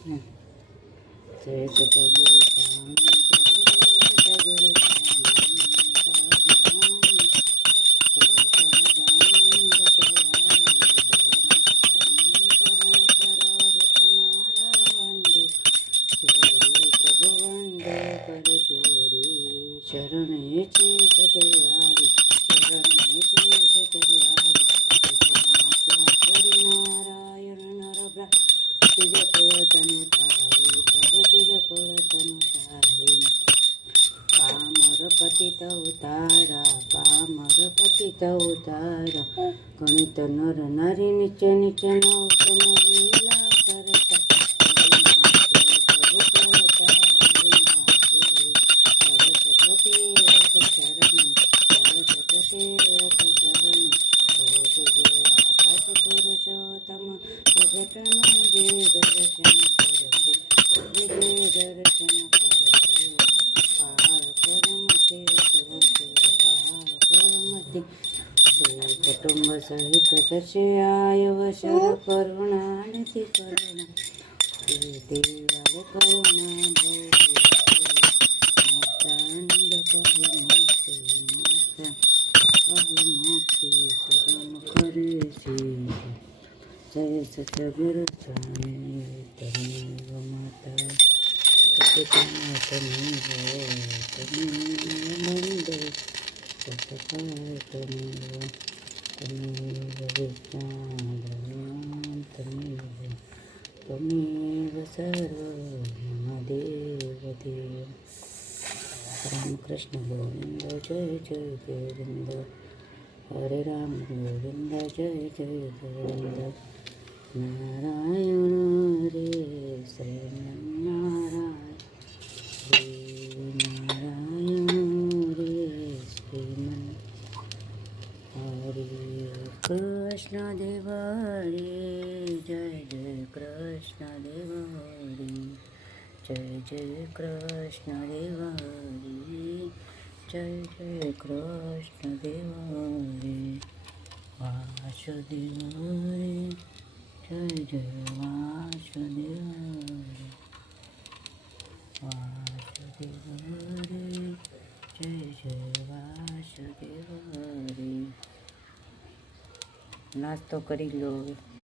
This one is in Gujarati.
જય સતગુરુ સ્વામી જય સતગુરુ શરણે છે જગયાવી શરણે છે જગયાવી નારાયણ નરબ્રા તિજ કુળ તનુ તારી પ્રભુ તિજ કુળ તનુ તારી પામર પતિત ઉતારા ગણિત નર નારી નીચે નીચે નૌતમ લીલા કરતા પ્રભુ કરતા પુરુષોત્તમ પ્રગટનું જે દર્શન કરશે દર્શન કરશે પાર પરમતે કુટુંબ સહિત દર્શે આયવસર કરુણા નથી કરુણા દેવાલે કરુણા મોક્ષાનંદ મુક્તિ સદમ કરે છે જય સતગુરુ સ્વામી તમેવ માતા તમેવ મંદ સતપાય તમેવ વિજ્ઞાન તમેવ સર્વ મહાદેવ દેવ રામકૃષ્ણ ગોવિંદ જય જય ગોવિંદ હરે રામ ગોવિંદ જય જય ગોવિંદ નારાયણ રે શ્રીમન્નારાયણ નારાયણ રે શ્રીમન હરે કૃષ્ણ દેવ હરે જય જય કૃષ્ણ દેવ હરે જય જય કૃષ્ણ દેવ હરે જય જય કૃષ્ણ દેવ હરે વાસુદેવ હરે જય જય વાસુદેવ હરે વાસુદેવ હરે જય જય વાસુદેવ હરે નાસ્તો કરી લો.